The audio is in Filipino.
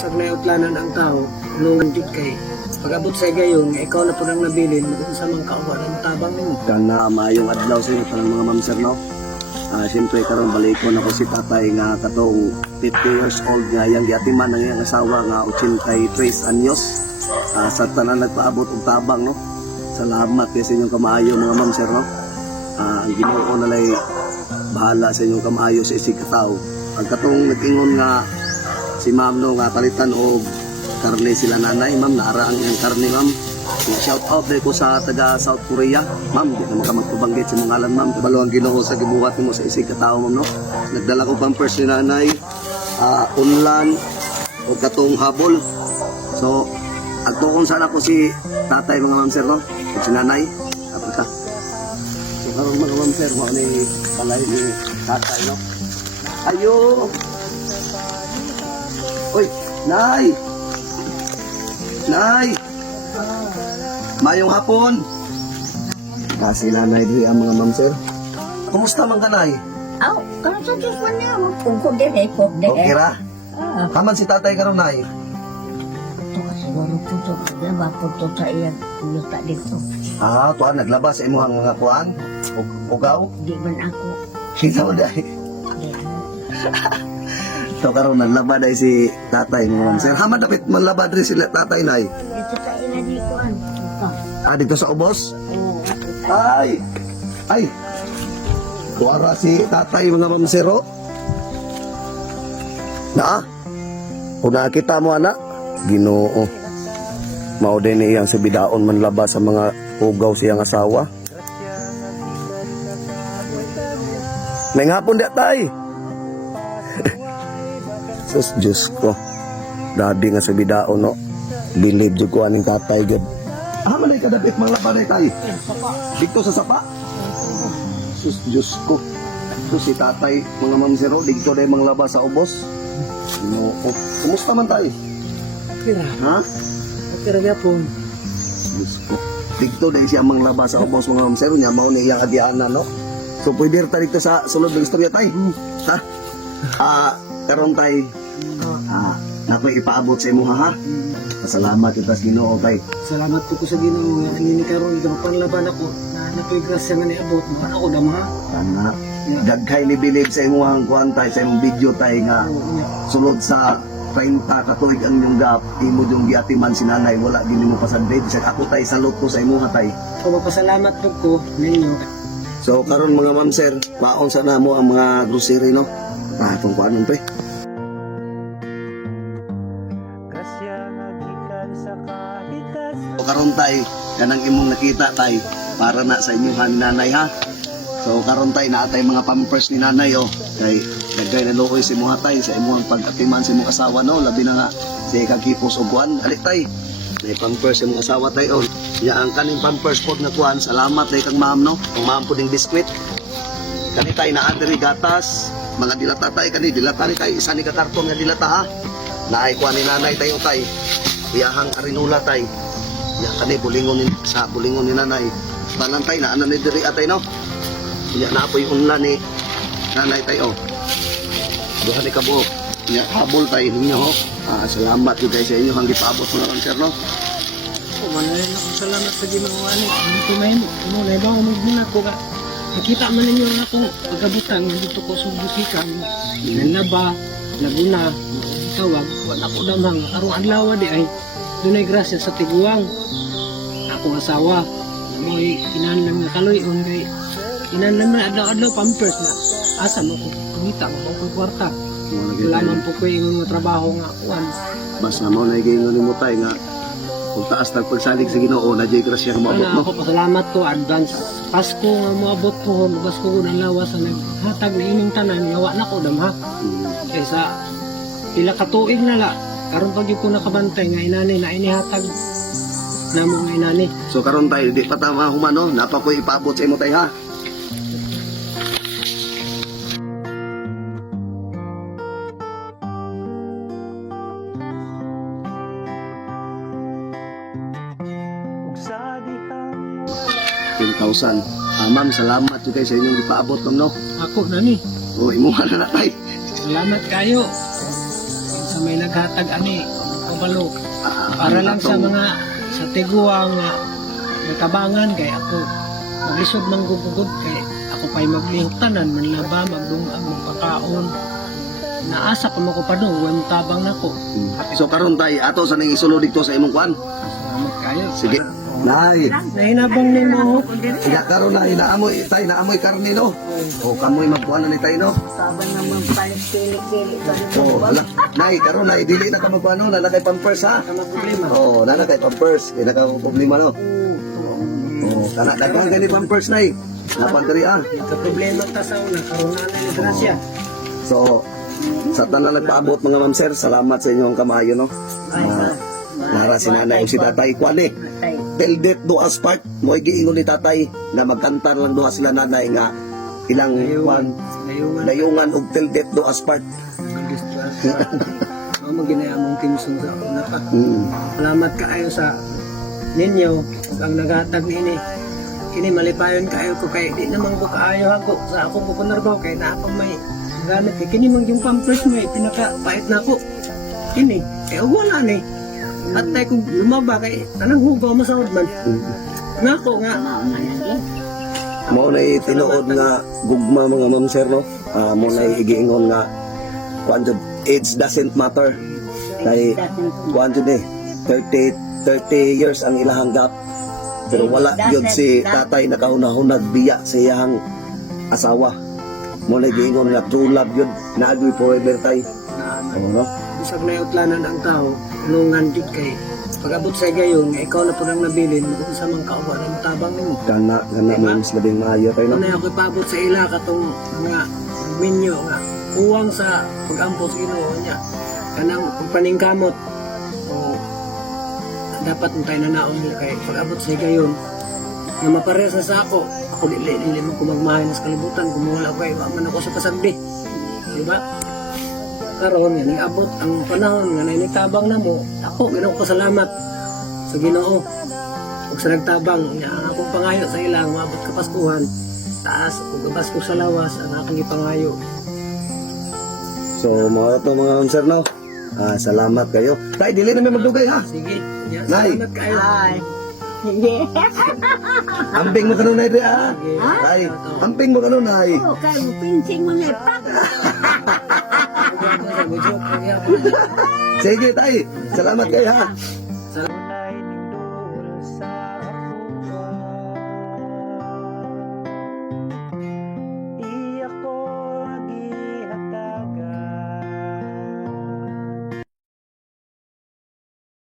usag na utlanan ang tao, nungan jud kay pag-abot sa gayon, ikaw na po nang nabilin, sa mga kauban ang tabang nimo. Kana maayong adlaw sa inyo parang mga ma'am sir no. Siyempre karon balikon ako si tatay nga katong 50 years old nga yang giatiman ng iyang asawa nga 83 anyos. Sa tanan nagpaabot og tabang no. Salamat kay sa inyong kamaayo mga ma'am sir no. Ang Ginoo nalay bahala sa inyong kamaayo sa isig katao. Ang katong nag-ingon nga si ma'am no nga palitan og karne sila nanay ma'am, naara ang iyang karne ma'am. Shout out din ko sa taga South Korea ma'am, di na magpabanggit sa mga alam ma'am. Kabalo ang Ginoo sa gibuhat mo sa isig katao ma'am no. Nagdala ko pampers ni nanay, unlan o katong habol. So agtukon sana ko si tatay mga ma'am sir no, at si nanay Africa. So karon mga ma'am sir mo ni balay ni tatay no. Ayo. Oy, nay. Nay. Mayong hapon. Kasi nanay di ang mga ma'am sir. Kumusta man ka nay? Aw, kung sa Diyos man niya, magpungkod din eh, po din Okay eh. ra? Kaman si tatay karon nay. Ito ka siguro po ito, laba po ito sa iyang luta dito. Tuan naglabas sa imuhang mga kuan. Ugaw. Di man ako. Ikaw dai. So karon naglaba dai si tatay mga ma'am sir. Hama dapat manlaba diri sila tatay nay. Dito sa ila di ko an. Dito sa ubos. Oo. Ay! Ay! Kuwara si tatay mga mamsero. Na? Kung nakita mo anak, Ginoo. Mao din iyang sa bidaon man laba sa mga ugaw siyang asawa. May hapon di tay. Sus Diyos ko. Grabe nga sa bidaon no. Believe jud ko aning tatay gud. Malay kadabit mga laba na tay. Dito sa sapa. Sus Diyos ko. Ito si tatay mga mamsero. Dito na mga laba sa ubos. No. Kumusta man tayo? Kira, Ha? kira gyapon. Diyos ko. Dito na siya mga laba sa ubos mga mamsero. Nya mao ni iyang adiyana no. So pwede rin dito sa sulod ng istorya tay. Ha? Karon tay. Nakoy ipaabot sa imo ha. Salamat kita sa Ginoo tay. Salamat po ko sa Ginoo nga kanini karon ikaw panlaban ako na napoy grasya nga niabot mo ako damha. Sana daghay ni bilib sa imong kuan tay sa imong video tay nga sulod sa 30 ka tuig ang inyong gap imo yung giatiman si nanay wala gini mo pasandid sa ako tay salot ko sa imong tay. Ako magpasalamat po ko ninyo. So karon mga ma'am sir, maon sa namo ang mga grocery no. Atong kuanon pre. So karon tay kanang imong nakita tay para na sa inyong nanay ha. So karon tay naatay mga pampers ni nanay oh. Kay dagay na luoy si imong hatay sa imong pag-atiman sa imong asawa no, labi na nga si kagipos og kuan. Ali tay. May pampers sa imong asawa tay oh. Ya ang kaning pampers pod na kuan. Salamat tay kang ma'am no. Kung ma'am puding biskwit. Kani tay naa diri gatas, mga dilata tay kani dilata ni tay isa ni ka karton nga dilata ha. Naay kuan ni nanay tayo tay. Biyahang arinula tay. Ya kani bulingon ni sa bulingon ni nanay. Tanan tay na ni diri atay no. Ya na apoy unlan ni nanay tay oh. Duha ni kabuok. Ya habol tay ninyo ho. Salamat jud kay sa inyo hang gipaabot mo lang sir no. Manayon ako salamat sa Ginoo ani. Ano kumain mo na ba mo gina ko ka. Nakita man ninyo ang akong pagkabutan dito ko sa busikan. Nanaba, Laguna, tawag, wala ko damang arong adlaw di ay dunay grasya sa tiguang. Akong asawa, mo'y kinahanglan nga kaloy-on kay kinahanglan man adlaw-adlaw pampers na asa mo ko kumita mo ko kwarta. Wala man po ko yung trabaho nga kuan. Basta mo na giingon nimo tay nga kung taas nagpagsalig sa Ginoo na jay grasya nga maabot Ana mo. ako pasalamat ko advance Pasko nga moabot ko lugas ko ng lawas sa naghatag na ining tanan ngawa na ko damha. Kaysa pila ka tuig na la karon pag ko nakabantay nga inani na inihatag namo nga inani. So karon tayo di pa tama humano, napa ko ipaabot sa imo tay ha. $10,000. Ma'am, salamat jud kay sa inyong ipaabot ma'am no. Ako nani. O imo na tay. Salamat kayo. Sa may naghatag ani kabalo para lang sa mga sa tiguang nga nagkabangan kay ako maglisod man gugugod kay ako pa'y maglingtanan manlaba magdungag magpakaon naasa pa mo ko pa doon huwag tabang na ko. So karon tay ato sa ning isulod dito sa imong kwan. Salamat kayo. Sige. Nay. Nahinabang ni mo. Iya karon na inaamoy tay naamoy karne no. O kamoy magkuan na ni tay no. Saban naman palit sili-sili ka rin. Oh, ala. Nay karon nay dili na ka magkuan no, na kay pampers ha. Sama problema. Oh, na kay pampers, kay naka problema no. Oh, kana daghan gani pampers nay. Napan diri ah. Ito problema ta sa una karon na ni grasya. So, sa tanan nagpaabot mga ma'am sir, salamat sa inyong kamayo no. Nara si nanay o si tatay kuan eh. Tay. Till death do us part. Mo giingon ni tatay na magkantar lang duha sila nanay nga ilang kuan Layungan. layungan og till death do us part. Ang maginayamong timsong sa una pa. Mm. Salamat kaayo sa ninyo ang nagatag ini. Kini malipayon kaayo ko kay di naman ko kaayo ako sa akong pupunarbaw kay naa pa may gamit kay kini mang yung pampers mo pinaka pait na ko. Kini kay wala ni. At tay kung lumaba kay tanang hugaw masahod man. Nako nga Mao na tinuod nga gugma mga ma'am sir no. Mo na igiingon nga kuan jud age doesn't matter. Kay kuan jud eh 30 years ang ilahang gap. Pero wala yun si tatay nakahunahunag biya sa iyang asawa. Mo na giingon nga true love yun. Naagwi forever tay. Ano no? Isag na utlanan ang tao, nungan jud kay pag-abot sa gayon, nga ikaw na po nang nabilin, kung sa mga kauwa ng tabang nimo. Kana may mas labing maayo tay no. Ano na ako ipabot sa ila katong mga minyo nga uwang sa pag-ampo sa Ginoo niya. Kanang pagpaningkamot. O dapat mo tayo nanaon nila kay pag-abot sa gayon na maparesa sa ako. Ako dili mo ko magmahay na sa kalibutan, kumuha ako kay wa man ako sa kasagdi. Di ba? Karon nga nag-abot ang panahon nga nainitabang na mo, ako ginoo ko salamat sa Ginoo. Ug sa nagtabang nga ang akong pangayo sa ilang maabot ka Paskuhan, taas ug gabas ko sa lawas ang akong ipangayo. So mga to mga sir no. Salamat kayo. Tay dili na may magdugay ha. Sige, ya, Nay. salamat kayo. Ay. Hindi. Amping mo kanon nay ha. Tay, amping mo kanon nay. Oh, kayo pinsing mo na pak. Sige tay. Salamat kayo ha.